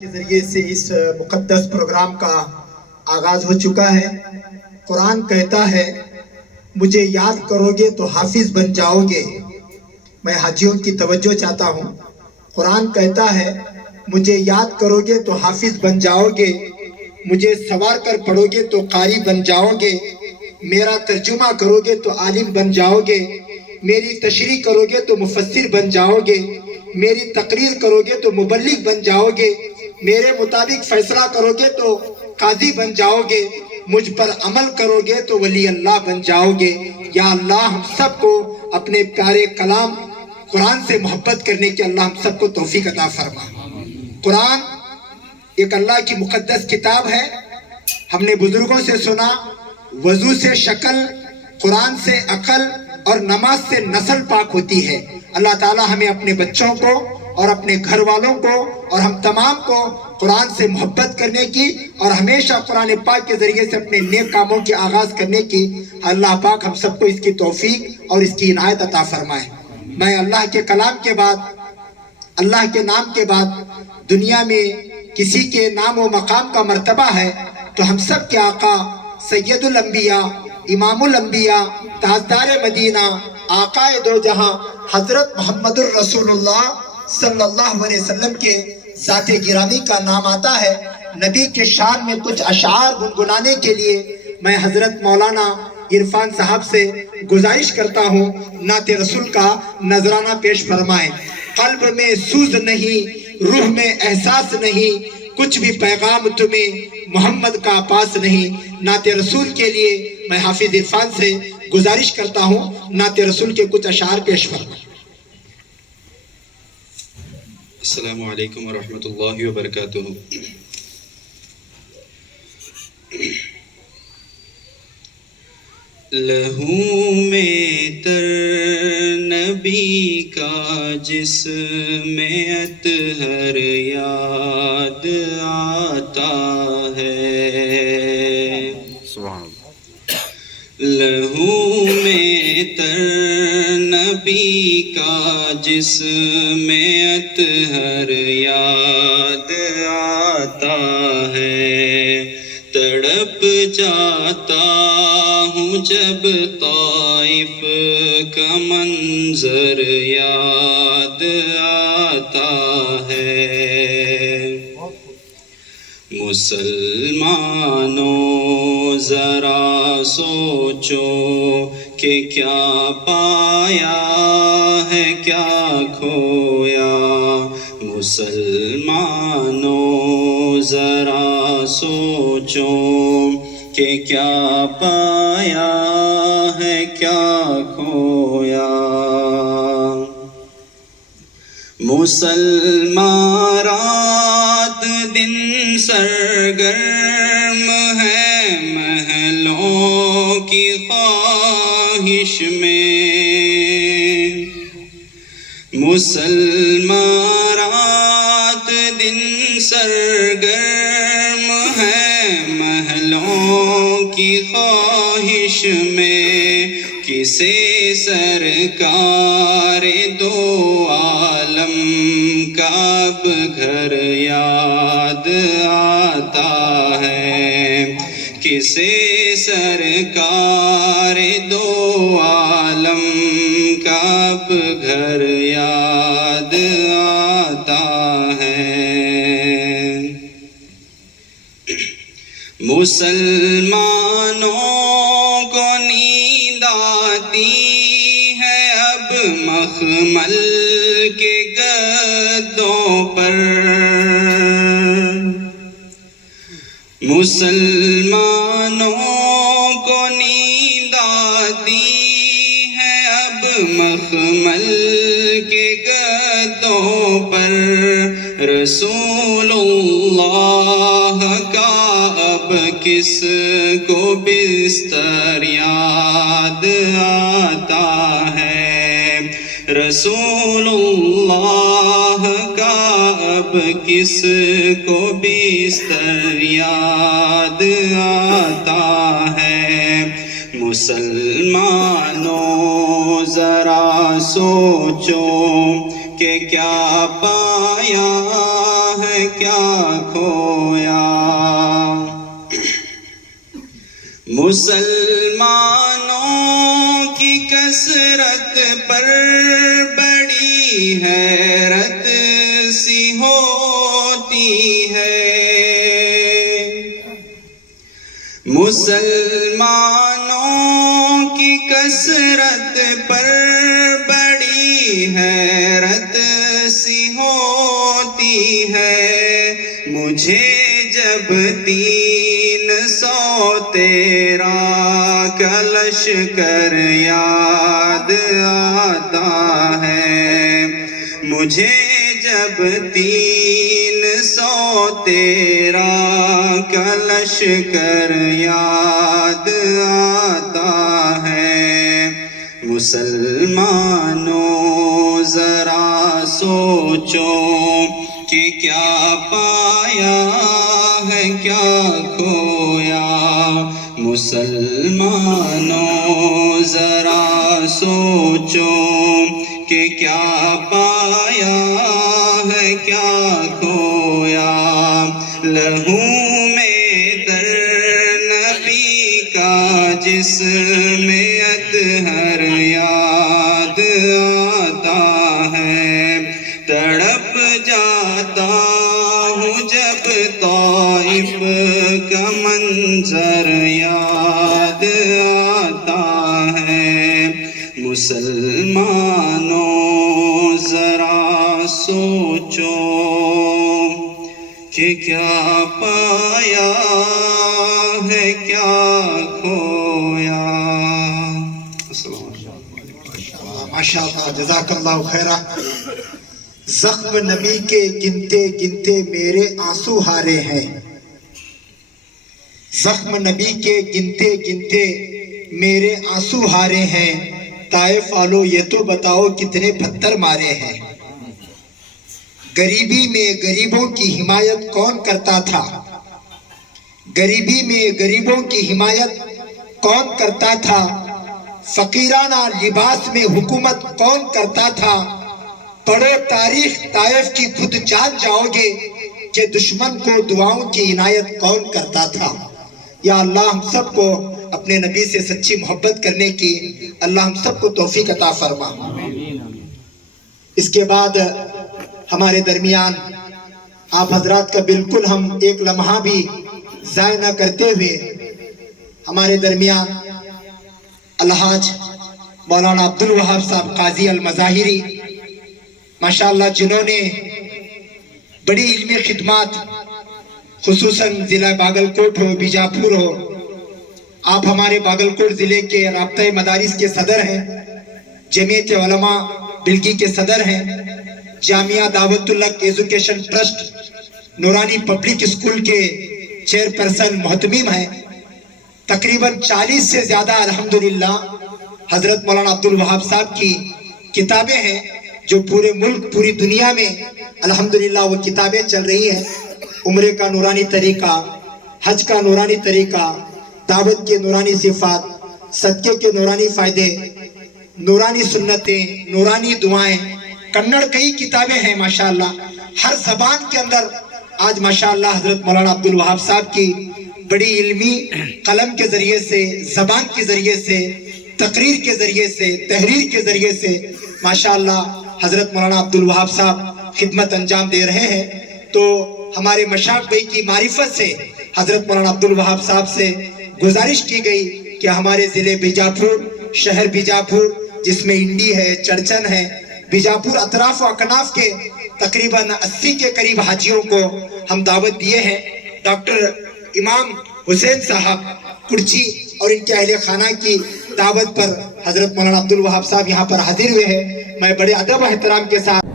کے ذریعے سے اس مقدس پروگرام کا آغاز ہو چکا ہے۔ قرآن کہتا ہے مجھے یاد کرو گے تو حافظ بن جاؤ گے۔ میں حاجیوں کی توجہ چاہتا ہوں۔ قرآن کہتا ہے مجھے یاد کرو گے تو حافظ بن جاؤ گے، مجھے سوار کر پڑھو گے تو قاری بن جاؤ گے، میرا ترجمہ کرو گے تو عالم بن جاؤ گے، میری تشریح کرو گے تو مفسر بن جاؤ گے، میری تقریر کرو گے تو مبلغ بن جاؤ گے، میرے مطابق فیصلہ کرو گے تو قاضی بن جاؤ گے، مجھ پر عمل کرو گے تو ولی اللہ بن جاؤ گے۔ یا اللہ ہم سب کو اپنے پیارے کلام قرآن سے محبت کرنے کی اللہ ہم سب کو توفیق عطا فرما۔ قرآن ایک اللہ کی مقدس کتاب ہے۔ ہم نے بزرگوں سے سنا وضو سے شکل، قرآن سے عقل اور نماز سے نسل پاک ہوتی ہے۔ اللہ تعالی ہمیں اپنے بچوں کو اور اپنے گھر والوں کو اور ہم تمام کو قرآن سے محبت کرنے کی اور ہمیشہ قرآن پاک کے ذریعے سے اپنے نیک کاموں کی آغاز کرنے کی اللہ پاک ہم سب کو اس کی توفیق اور اس کی عنایت عطا فرمائے۔ میں اللہ کے کلام کے بعد، اللہ کے نام کے بعد دنیا میں کسی کے نام و مقام کا مرتبہ ہے تو ہم سب کے آقا سید الانبیاء، امام الانبیاء، تاجدار مدینہ، آقا دو جہاں حضرت محمد الرسول اللہ صلی اللہ علیہ وسلم کے ذات گرامی کا نام آتا ہے۔ نبی کے شان میں کچھ اشعار گنگنانے کے لیے میں حضرت مولانا عرفان صاحب سے گزارش کرتا ہوں نعت رسول کا نذرانہ پیش فرمائیں۔ قلب میں سوز نہیں، روح میں احساس نہیں، کچھ بھی پیغام تمہیں محمد کا پاس نہیں۔ نعت رسول کے لیے میں حافظ عرفان سے گزارش کرتا ہوں نعت رسول کے کچھ اشعار پیش فرمائیں۔ السلام علیکم ورحمۃ اللہ وبرکاتہ۔ لہو میں تر نبی کا جسم اطہر یاد آتا ہے، لہو میں تر نبی کا جسم اطہر یاد آتا ہے، تڑپ جاتا ہوں جب طائف کا منظر یاد آتا ہے۔ مسلمانوں ذرا سوچو کہ کیا پایا ہے کیا کھویا، مسلمانوں ذرا سوچو کہ کیا پایا ہے کیا کھویا۔ مسلمان رات دن سرگرم ہے محلوں کی خواہش میں، مسلمان رات دن سرگرم ہے محلوں کی خواہش میں، کسے سرکار دو عالم کا اب گھر یاد آتا ہے، کسے سرکار دو عالم کا اب گھر یاد آتا ہے۔ مسلمانوں کو نیند آتی ہے اب مخمل کے گدوں پر، مسلمانوں کو نیند آتی ہے اب مخمل کے گدوں پر، رسول اللہ کا اب کس کو بستر یاد آتا ہے، رسول اللہ کا اب کس کو بستر یاد آتا ہے۔ مسلمانوں ذرا سوچو کہ کیا پایا ہے کیا کھویا. مسلمانوں کی کثرت پر بڑی حیرت سی ہوتی ہے. مسلمانوں کی کثرت پر بڑی حیرت سی ہوتی ہے. مجھے جب 313 کا لشکر یاد آتا ہے. مجھے جب 313 کا لشکر یاد آتا ہے. مسلمانوں ذرا سوچو کہ کیا پایا ہے کیا کھویا. مسلمانوں ذرا سوچو کہ کیا پایا ہے کیا کھویا. لہو میں در نبی کا جسم اطہر یاد آتا ہے. تڑپ جاتا ہوں جب طائف کا منظر یاد آتا ہے. مسلمانوں ذرا سوچو کہ کیا پایا ہے کیا کھویا. ماشاء اللہ جزاک اللہ خیرہ. زخم نبی کے گنتے گنتے میرے آنسو ہارے ہیں. زخم نبی کے گنتے گنتے میرے آنسو ہارے ہیں. طائف والو یہ تو بتاؤ کتنے پتھر مارے ہیں. غریبی میں غریبوں کی حمایت کون کرتا تھا. غریبی میں غریبوں کی حمایت کون کرتا تھا. فقیرانہ لباس میں حکومت کون کرتا تھا. پڑھو تاریخ طائف کی خود جان جاؤ گے کہ دشمن کو دعاؤں کی عنایت کون کرتا تھا. یا اللہ ہم سب کو اپنے نبی سے سچی محبت کرنے کی اللہ ہم سب کو توفیق عطا فرما. اس کے بعد ہمارے درمیان آپ حضرات کا بالکل ہم ایک لمحہ بھی ضائع نہ کرتے ہوئے ہمارے درمیان الحاج مولانا عبدالوہاب صاحب قاضی المظاہری ماشاءاللہ جنہوں نے بڑی علمی خدمات خصوصاً ضلع باگلکوٹ ہو بیجاپور ہو. آپ ہمارے باگلکوٹ ضلع کے رابطہ مدارس کے صدر ہیں. جمعیت علماء بلگی کے صدر ہیں. جامعہ دعوت الحق ایجوکیشن ٹرسٹ نورانی پبلک اسکول کے چیئرپرسن محتمم ہیں. تقریباً 40 سے زیادہ الحمدللہ حضرت مولانا عبدالوہاب صاحب کی کتابیں ہیں جو پورے ملک پوری دنیا میں الحمدللہ وہ کتابیں چل رہی ہیں. عمرے کا نورانی طریقہ, حج کا نورانی طریقہ, دعوت کے نورانی صفات, صدقے کے نورانی فائدے, نورانی سنتیں, نورانی دعائیں, کنڑ کئی کتابیں ہیں ماشاءاللہ. ہر زبان کے اندر آج ماشاءاللہ حضرت مولانا عبدالوہاب صاحب کی بڑی علمی قلم کے ذریعے سے, زبان کے ذریعے سے, تقریر کے ذریعے سے, تحریر کے ذریعے سے ماشاءاللہ حضرت مولانا عبدالوہاب صاحب خدمت انجام دے رہے ہیں. تو ہمارے مشاق بھائی کی معرفت سے حضرت مولانا عبدالوہاب صاحب سے گزارش کی گئی کہ ہمارے ضلع بیجاپور, شہر بیجاپور جس میں انڈی ہے, چڑچن ہے, بیجاپور اطراف و اکناف کے تقریباً 80 کے قریب حاجیوں کو ہم دعوت دیے ہیں. ڈاکٹر امام حسین صاحب کرچی اور ان کے اہل خانہ کی دعوت پر حضرت مولانا عبدالوہاب صاحب یہاں پر حاضر ہوئے ہیں. میں بڑے ادب و احترام کے ساتھ